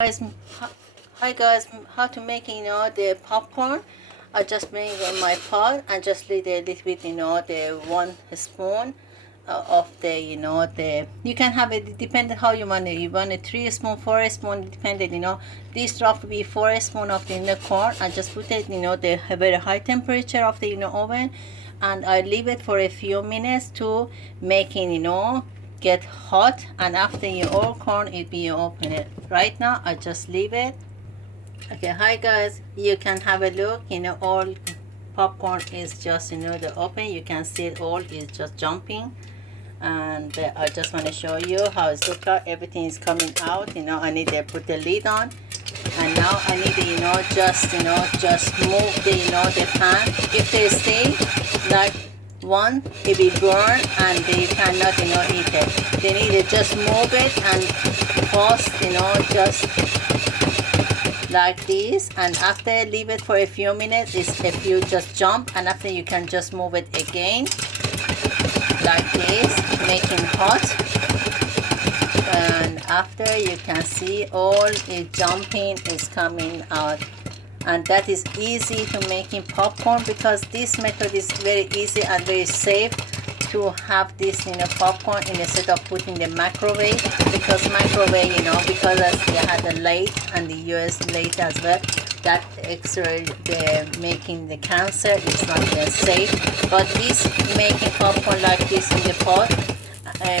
Guys, hi guys, how to make the popcorn. I just bring in my pot and just leave a little bit the 1 spoon of the you can have it depending how you want it. You want a 3 spoon, 4 spoon, depending. This have to be 4 spoon of the corn. I just put it the very high temperature of the oven, and I leave it for a few minutes to making get hot, and after you all corn it be you open it. Right now I just leave it. Okay, hi guys, you can have a look. All popcorn is just the open. You can see it all is just jumping, and I just want to show you how it looks like. Everything is coming out. I need to put the lid on, and now I need to just move the pan. If they stay like one, it will burn and they cannot eat it. They need to just move it and toss just like this, and after leave it for a few minutes. If you just jump, and after you can just move it again like this, making hot, and after you can see all it jumping is coming out. And that is easy to making popcorn, because this method is very easy and very safe to have this popcorn instead of putting the microwave. Because microwave because as they had the light and the US light as well, that extra making the cancer is not safe. But this making popcorn like this in the pot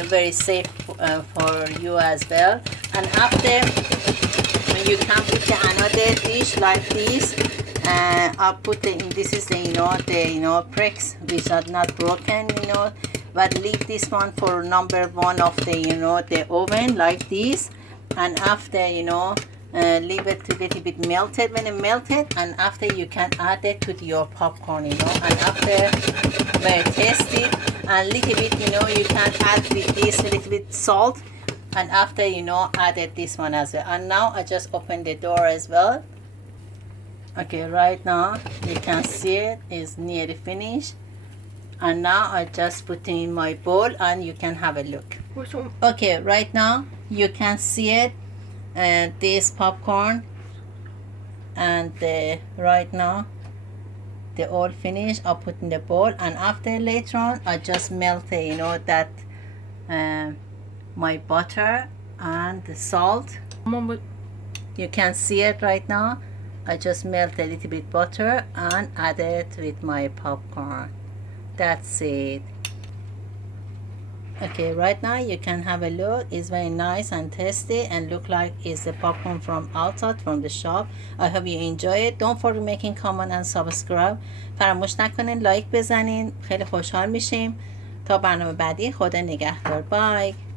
very safe for you as well. And after you can put another dish like this. I'll put this is the pricks which are not broken, but leave this one for number 1 of the oven like this. And after leave it a little bit melted. When it melted, and after you can add it to your popcorn, and after very tasty. And little bit you can add with this a little bit salt, and after added this one as well. And now I just open the door as well. Okay, right now you can see it is nearly finished, and now I just put in my bowl and you can have a look. Okay, right now you can see it, and this popcorn, and right now they all finished. I'll put in the bowl, and after later on I just melt that my butter and the salt. You can see it right now. I just melt a little bit butter and add it with my popcorn. That's it. Okay, right now you can have a look. It's very nice and tasty and look like it's the popcorn from outside from the shop. I hope you enjoy it. Don't forget making comment and subscribe. فراموش نکنین لایک بزنین. خیلی خوشحال میشیم. تا برنامه بعدی، خدا نگهدار. بای.